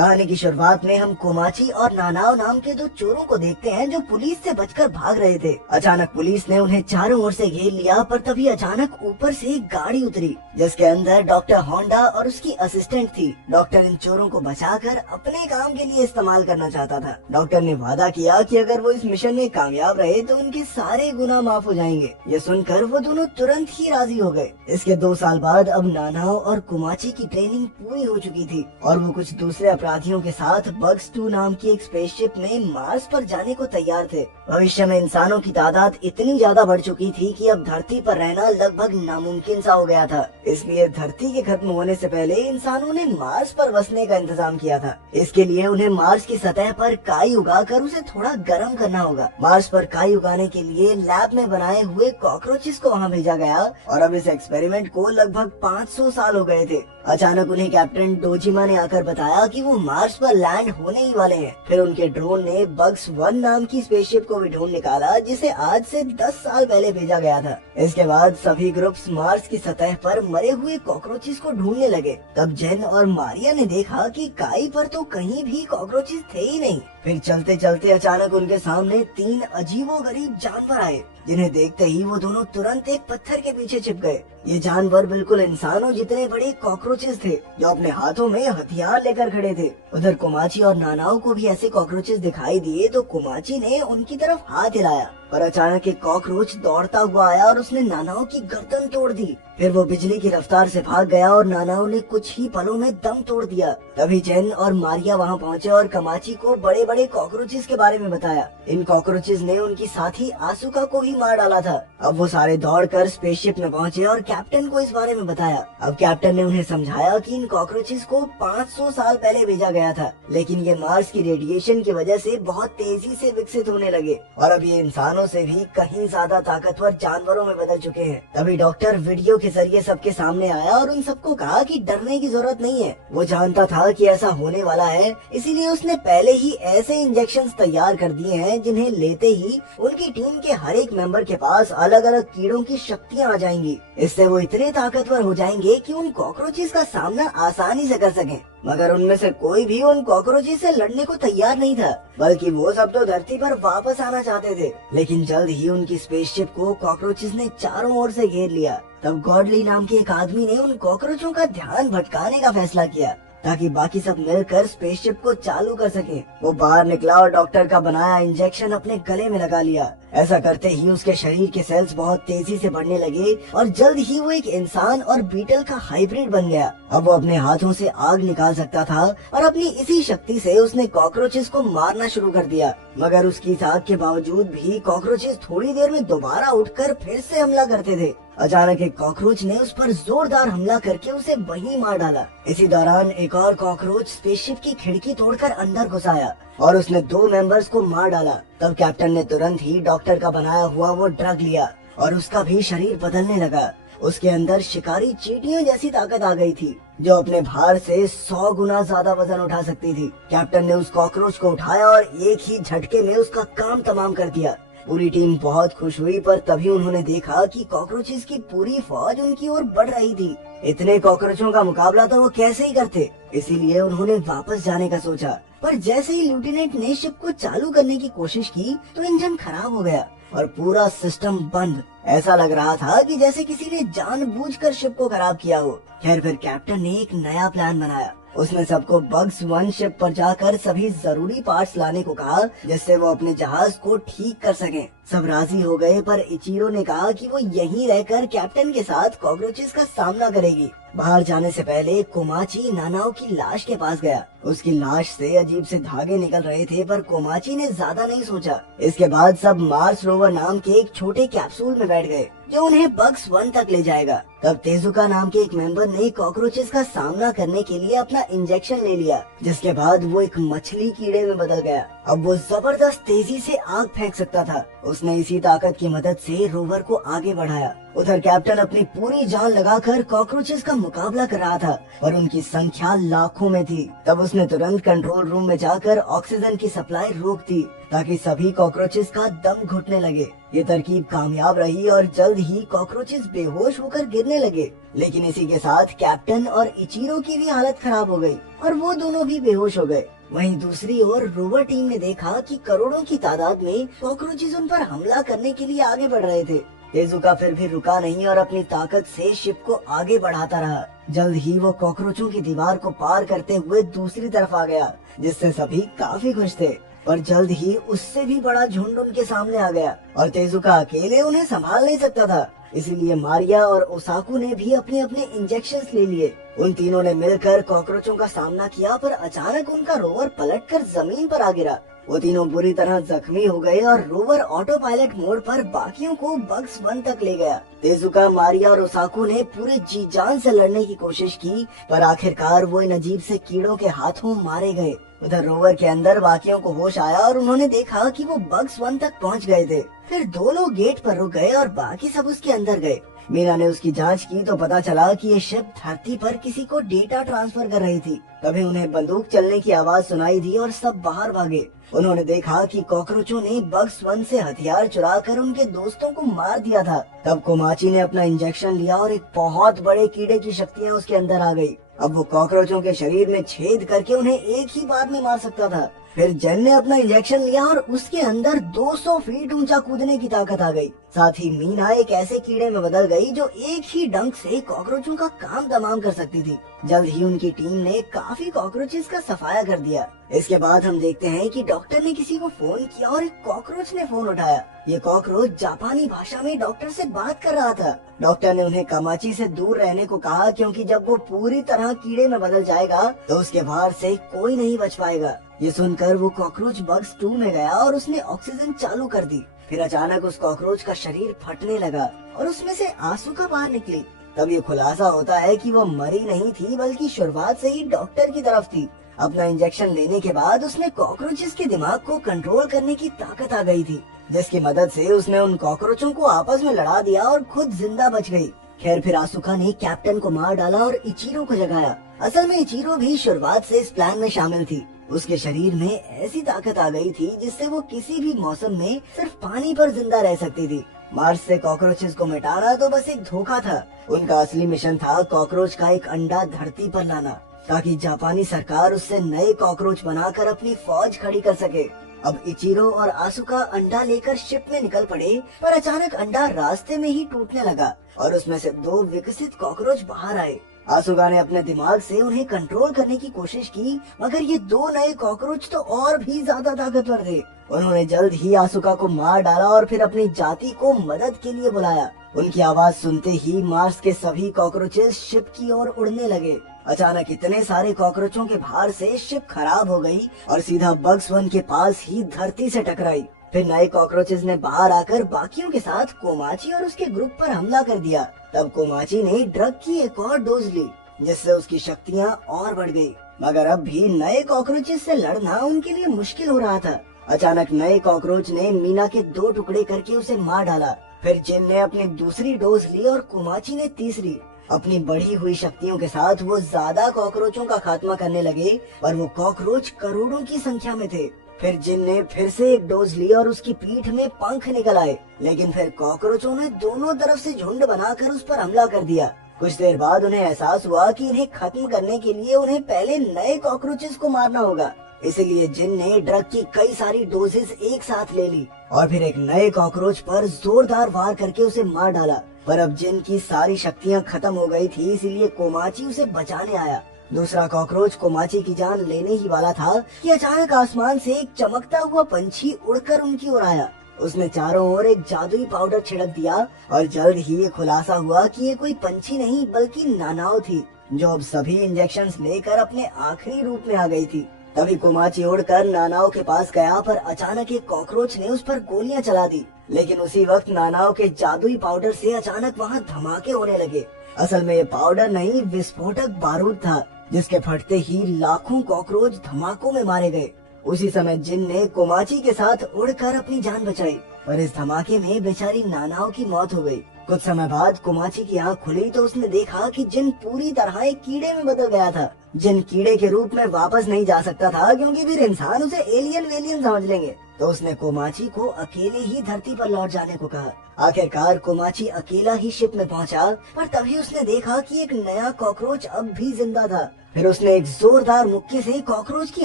कहानी की शुरुआत में हम कोमाची और नानाओ नाम के दो चोरों को देखते हैं जो पुलिस से बचकर भाग रहे थे। अचानक पुलिस ने उन्हें चारों ओर से घेर लिया, पर तभी अचानक ऊपर से एक गाड़ी उतरी जिसके अंदर डॉक्टर होंडा और उसकी असिस्टेंट थी। डॉक्टर इन चोरों को बचाकर अपने काम के लिए इस्तेमाल करना चाहता था। डॉक्टर ने वादा किया कि अगर वो इस मिशन में कामयाब रहे तो उनके सारे गुनाह माफ हो जाएंगे। ये सुनकर वो दोनों तुरंत ही राजी हो गए। इसके 2 साल बाद अब नानाओ और कोमाची की ट्रेनिंग पूरी हो चुकी थी और वो कुछ दूसरे अपराधियों के साथ बग्स 2 नाम की एक स्पेसशिप में मार्स पर जाने को तैयार थे। भविष्य में इंसानों की तादाद इतनी ज्यादा बढ़ चुकी थी कि अब धरती पर रहना लगभग नामुमकिन सा हो गया था। इसलिए धरती के खत्म होने से पहले इंसानों ने मार्स पर बसने का इंतजाम किया था। इसके लिए उन्हें मार्स की सतह पर काई उगाकर उसे थोड़ा गर्म करना होगा। मार्स पर काई उगाने के लिए लैब में बनाए हुए कॉकरोचेस को वहाँ भेजा गया और अब इस एक्सपेरिमेंट को लगभग 500 साल हो गए थे। अचानक उन्हें कैप्टन डोजिमा ने आकर बताया कि वो मार्स पर लैंड होने ही वाले हैं। फिर उनके ड्रोन ने बग्स 1 नाम की स्पेसशिप को भी ढूंढ निकाला जिसे आज से 10 साल पहले भेजा गया था। इसके बाद सभी ग्रुप्स मार्स की सतह पर मरे हुए कॉकरोचेस को ढूंढने लगे। तब जेन और मारिया ने देखा कि काई पर तो कहीं भी कॉकरोचेस थे ही नहीं। फिर चलते चलते अचानक उनके सामने 3 अजीबोगरीब जानवर आए जिन्हें देखते ही वो दोनों तुरंत एक पत्थर के पीछे छिप गए। ये जानवर बिल्कुल इंसानों जितने बड़े कॉकरोचेस थे जो अपने हाथों में हथियार लेकर खड़े थे। उधर कोमाची और नानाओ को भी ऐसे कॉकरोचेस दिखाई दिए तो कोमाची ने उनकी तरफ हाथ हिलाया और अचानक एक कॉकरोच दौड़ता हुआ आया और उसने नानाओ की गर्दन तोड़ दी। फिर वो बिजली की रफ्तार से भाग गया और नानाओ ने कुछ ही पलों में दम तोड़ दिया। तभी जेन और मारिया वहाँ पहुँचे और कोमाची को बड़े बड़े कॉकरोचेस के बारे में बताया। इन कॉकरोचेस ने उनकी साथी आसुका को भी मार डाला था। अब वो सारे दौड़कर स्पेसशिप में पहुँचे और कैप्टन को इस बारे में बताया। अब कैप्टन ने उन्हें समझाया कि इन कॉकरोचेस को 500 साल पहले भेजा गया था, लेकिन ये मार्स की रेडिएशन की वजह से बहुत तेजी से विकसित होने लगे और अब ये इंसानों से भी कहीं ज्यादा ताकतवर जानवरों में बदल चुके हैं। तभी डॉक्टर वीडियो के जरिए सबके सामने आया और उन सबको कहा कि डरने की जरूरत नहीं है। वो जानता था कि ऐसा होने वाला है, इसीलिए उसने पहले ही ऐसे इंजेक्शंस तैयार कर दिए हैं जिन्हें लेते ही उनकी टीम के हर एक मेंबर के पास अलग अलग कीड़ों की शक्तियाँ आ जाएंगी। इससे वो इतने ताकतवर हो जाएंगे कि उन कॉकरोचेस का सामना आसानी से कर सकें। मगर उनमें से कोई भी उन कॉकरोचेस से लड़ने को तैयार नहीं था, बल्कि वो सब तो धरती पर वापस आना चाहते थे। लेकिन जल्द ही उनकी स्पेसशिप को कॉकरोचेस ने चारों ओर से घेर लिया। तब गॉडली नाम के एक आदमी ने उन कॉकरोचों का ध्यान भटकाने का फैसला किया ताकि बाकी सब मिलकर स्पेसशिप को चालू कर सके। वो बाहर निकला और डॉक्टर का बनाया इंजेक्शन अपने गले में लगा लिया। ऐसा करते ही उसके शरीर के सेल्स बहुत तेजी से बढ़ने लगे और जल्द ही वो एक इंसान और बीटल का हाइब्रिड बन गया। अब वो अपने हाथों से आग निकाल सकता था और अपनी इसी शक्ति से उसने कॉकरोचेस को मारना शुरू कर दिया। मगर उसकी आग के बावजूद भी कॉकरोचेस थोड़ी देर में दोबारा उठकर फिर से हमला करते थे। अचानक एक कॉकरोच ने उस पर जोरदार हमला करके उसे वहीं मार डाला। इसी दौरान एक और कॉकरोच स्पेसशिप की खिड़की तोड़कर अंदर घुस आया और उसने 2 मेंबर्स को मार डाला। तब कैप्टन ने तुरंत ही डॉक्टर का बनाया हुआ वो ड्रग लिया और उसका भी शरीर बदलने लगा। उसके अंदर शिकारी चींटियों जैसी ताकत आ गई थी जो अपने भार से 100 गुना ज्यादा वजन उठा सकती थी। कैप्टन ने उस कॉकरोच को उठाया और एक ही झटके में उसका काम तमाम कर दिया। पूरी टीम बहुत खुश हुई, पर तभी उन्होंने देखा कि कॉकरोचेस की पूरी फौज उनकी ओर बढ़ रही थी। इतने कॉकरोचों का मुकाबला तो वो कैसे ही करते, इसीलिए उन्होंने वापस जाने का सोचा। पर जैसे ही लेफ्टिनेंट ने शिप को चालू करने की कोशिश की तो इंजन खराब हो गया और पूरा सिस्टम बंद। ऐसा लग रहा था कि जैसे किसी ने जानबूझकर शिप को खराब किया हो। खैर फिर कैप्टन ने एक नया प्लान बनाया। उसने सबको बग्स 1 शिप पर जाकर सभी जरूरी पार्ट्स लाने को कहा जिससे वो अपने जहाज को ठीक कर सकें। सब राजी हो गए, पर इचिरो ने कहा कि वो यहीं रहकर कैप्टन के साथ कॉकरोचेस का सामना करेगी। बाहर जाने से पहले कोमाची नानाओ की लाश के पास गया। उसकी लाश से अजीब से धागे निकल रहे थे, पर कोमाची ने ज्यादा नहीं सोचा। इसके बाद सब मार्स रोवर नाम के एक छोटे कैप्सूल में बैठ गए जो उन्हें बग्स 1 तक ले जाएगा। तब तेजुका नाम के एक मेंबर ने कॉकरोचेस का सामना करने के लिए अपना इंजेक्शन ले लिया, जिसके बाद वो एक मछली कीड़े में बदल गया। अब वो जबरदस्त तेजी से आग फेंक सकता था। उसने इसी ताकत की मदद से रोवर को आगे बढ़ाया उधर कैप्टन अपनी पूरी जान लगाकर कॉकरोचेस का मुकाबला कर रहा था और उनकी संख्या लाखों में थी। तब उसने तुरंत कंट्रोल रूम में जाकर ऑक्सीजन की सप्लाई रोक दी ताकि सभी कॉकरोचेस का दम घुटने लगे। ये तरकीब कामयाब रही और जल्द ही कॉकरोचेस बेहोश होकर गिरने लगे। लेकिन इसी के साथ कैप्टन और इचिरो की भी हालत खराब हो गई और वो दोनों भी बेहोश हो गए। वहीं दूसरी ओर रोवर टीम ने देखा कि करोड़ों की तादाद में कॉकरोचेस उन पर हमला करने के लिए आगे बढ़ रहे थे। तेजुका फिर भी रुका नहीं और अपनी ताकत से शिप को आगे बढ़ाता रहा। जल्द ही वो कॉकरोचों की दीवार को पार करते हुए दूसरी तरफ आ गया, जिससे सभी काफी खुश थे। पर जल्द ही उससे भी बड़ा झुंड उनके सामने आ गया और तेजुका अकेले उन्हें संभाल नहीं सकता था। इसीलिए मारिया और ओसाकू ने भी अपने अपने इंजेक्शंस ले लिए। उन तीनों ने मिलकर कॉकरोचों का सामना किया, पर अचानक उनका रोवर पलटकर जमीन पर आ गिरा। वो तीनों बुरी तरह जख्मी हो गए और रोवर ऑटो पायलट मोड पर बाकियों को बग्स वन तक ले गया। तेजुका, मारिया और ओसाकू ने पूरे जी जान से लड़ने की कोशिश की, पर आखिरकार वो इन अजीब से कीड़ों के हाथों मारे गए। उधर रोवर के अंदर बाकियों को होश आया और उन्होंने देखा कि वो बग्स वन तक पहुंच गए थे। फिर दो लोग गेट पर रुक गए और बाकी सब उसके अंदर गए। मीना ने उसकी जांच की तो पता चला कि ये शिप धरती पर किसी को डेटा ट्रांसफर कर रही थी। तभी उन्हें बंदूक चलने की आवाज सुनाई दी और सब बाहर भागे। उन्होंने देखा कि कॉकरोचों ने बग्स वन से हथियार चुराकर उनके दोस्तों को मार दिया था। तब कोमाची ने अपना इंजेक्शन लिया और एक बहुत बड़े कीड़े की शक्तियाँ उसके अंदर आ गयी। अब वो कॉकरोचों के शरीर में छेद करके उन्हें एक ही बार में मार सकता था। फिर जेन ने अपना इंजेक्शन लिया और उसके अंदर 200 फीट ऊंचा कूदने की ताकत आ गई। साथ ही मीना एक ऐसे कीड़े में बदल गई जो एक ही डंक से कॉकरोचों का काम तमाम कर सकती थी। जल्द ही उनकी टीम ने काफी कॉकरोचेस का सफाया कर दिया। इसके बाद हम देखते हैं कि डॉक्टर ने किसी को फोन किया और एक कॉकरोच ने फोन उठाया। ये कॉकरोच जापानी भाषा में डॉक्टर से बात कर रहा था। डॉक्टर ने उन्हें कामाची से दूर रहने को कहा, क्योंकि जब वो पूरी तरह कीड़े में बदल जाएगा तो उसके बाहर से कोई नहीं बच पाएगा। ये सुनकर वो कॉकरोच बग्स 2 में गया और उसने ऑक्सीजन चालू कर दी। फिर अचानक उस कॉकरोच का शरीर फटने लगा और उसमें से आंसू बाहर निकली। तब ये खुलासा होता है कि वो मरी नहीं थी, बल्कि शुरुआत से ही डॉक्टर की तरफ थी। अपना इंजेक्शन लेने के बाद उसमें कॉकरोचेस के दिमाग को कंट्रोल करने की ताकत आ गई थी, जिसकी मदद से उसने उन कॉकरोचों को आपस में लड़ा दिया और खुद जिंदा बच गई। खैर, फिर आसुका ने कैप्टन को मार डाला और इचिरो को जगाया। असल में इचिरो भी शुरुआत से इस प्लान में शामिल थी। उसके शरीर में ऐसी ताकत आ गई थी जिससे वो किसी भी मौसम में सिर्फ पानी पर जिंदा रह सकती थी। मार्स से कॉकरोचेस को मिटाना तो बस एक धोखा था। उनका असली मिशन था कॉकरोच का एक अंडा धरती पर लाना, ताकि जापानी सरकार उससे नए कॉकरोच बनाकर अपनी फौज खड़ी कर सके। अब इचिरो और आसुका अंडा लेकर शिप में निकल पड़े, पर अचानक अंडा रास्ते में ही टूटने लगा और उसमें से 2 विकसित कॉकरोच बाहर आए। आसुका ने अपने दिमाग से उन्हें कंट्रोल करने की कोशिश की, मगर ये 2 नए कॉकरोच तो और भी ज्यादा ताकतवर थे। उन्होंने जल्द ही आसुका को मार डाला और फिर अपनी जाति को मदद के लिए बुलाया। उनकी आवाज सुनते ही मार्स के सभी कॉकरोचेस शिप की ओर उड़ने लगे। अचानक इतने सारे कॉकरोचों के भार से शिप खराब हो गई और सीधा बग्स वन के पास ही धरती से टकराई। फिर नए कॉकरोचेस ने बाहर आकर बाकियों के साथ कोमाची और उसके ग्रुप पर हमला कर दिया। तब कोमाची ने ड्रग की एक और डोज ली, जिससे उसकी शक्तियाँ और बढ़ गई। मगर अब भी नए कॉकरोचेस से लड़ना उनके लिए मुश्किल हो रहा था। अचानक नए कॉकरोच ने मीना के 2 टुकड़े करके उसे मार डाला। फिर जिन ने अपनी दूसरी डोज ली और कोमाची ने तीसरी। अपनी बढ़ी हुई शक्तियों के साथ वो ज्यादा कॉकरोचों का खात्मा करने लगे, पर वो कॉकरोच करोड़ों की संख्या में थे। फिर जिन ने फिर से एक डोज ली और उसकी पीठ में पंख निकल आए, लेकिन फिर कॉकरोचों ने दोनों तरफ से झुंड बनाकर उस पर हमला कर दिया। कुछ देर बाद उन्हें एहसास हुआ कि इन्हें खत्म करने के लिए उन्हें पहले नए कॉकरोचेस को मारना होगा। इसलिए जिन ने ड्रग की कई सारी डोजेस एक साथ ले ली और फिर एक नए कॉकरोच पर जोरदार वार करके उसे मार डाला। पर अब जिन की सारी शक्तियाँ खत्म हो गई थी, इसीलिए कोमाची उसे बचाने आया। दूसरा कॉकरोच कोमाची की जान लेने ही वाला था कि अचानक आसमान से एक चमकता हुआ पंछी उड़कर उनकी ओर आया। उसने चारों ओर एक जादुई पाउडर छिड़क दिया और जल्द ही ये खुलासा हुआ कि ये कोई पंछी नहीं बल्कि नानाओ थी, जो अब सभी इंजेक्शंस लेकर अपने आखिरी रूप में आ गई थी। तभी कोमाची उड़कर नानाओ के पास गया, पर अचानक एक कॉकरोच ने उस पर गोलियां चला दी। लेकिन उसी वक्त नानाओ के जादुई पाउडर से अचानक वहाँ धमाके होने लगे। असल में ये पाउडर नहीं, विस्फोटक बारूद था, जिसके फटते ही लाखों कॉकरोच धमाकों में मारे गए। उसी समय जिन ने कोमाची के साथ उड़कर अपनी जान बचाई, पर इस धमाके में बेचारी नानाओ की मौत हो गई। कुछ समय बाद कोमाची की आंख खुली तो उसने देखा कि जिन पूरी तरह एक कीड़े में बदल गया था। जिन कीड़े के रूप में वापस नहीं जा सकता था क्योंकि फिर इंसान उसे एलियन वेलियन समझ लेंगे। तो उसने कोमाची को अकेले ही धरती पर लौट जाने को कहा। आखिरकार कोमाची अकेला ही शिप में पहुंचा, पर तभी उसने देखा कि एक नया कॉकरोच अब भी जिंदा था। फिर उसने एक जोरदार मुक्के से कॉकरोच की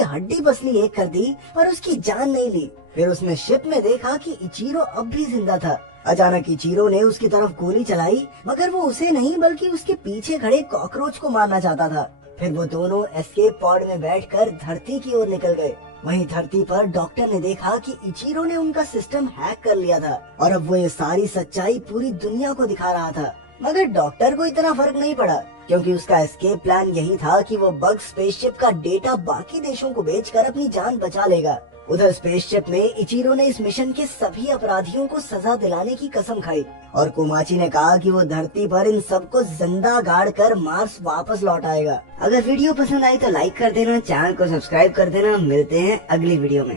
हड्डी पसली एक कर दी, पर उसकी जान नहीं ली। फिर उसने शिप में देखा कि इचिरो अब भी जिंदा था। अचानक इचिरो ने उसकी तरफ गोली चलाई, मगर वो उसे नहीं बल्कि उसके पीछे खड़े कॉकरोच को मारना चाहता था। फिर वो दोनों एस्केप पॉड में बैठकर धरती की ओर निकल गए। वहीं धरती पर डॉक्टर ने देखा कि इचिरो ने उनका सिस्टम हैक कर लिया था और अब वो ये सारी सच्चाई पूरी दुनिया को दिखा रहा था। मगर डॉक्टर को इतना फर्क नहीं पड़ा क्योंकि उसका एस्केप प्लान यही था कि वो बग स्पेसशिप का डेटा बाकी देशों को बेचकर अपनी जान बचा लेगा। उधर स्पेसशिप में इचिरो ने इस मिशन के सभी अपराधियों को सजा दिलाने की कसम खाई और कोमाची ने कहा कि वो धरती पर इन सबको जिंदा गाड़ कर मार्स वापस लौट आएगा। अगर वीडियो पसंद आई तो लाइक कर देना, चैनल को सब्सक्राइब कर देना। मिलते हैं अगली वीडियो में।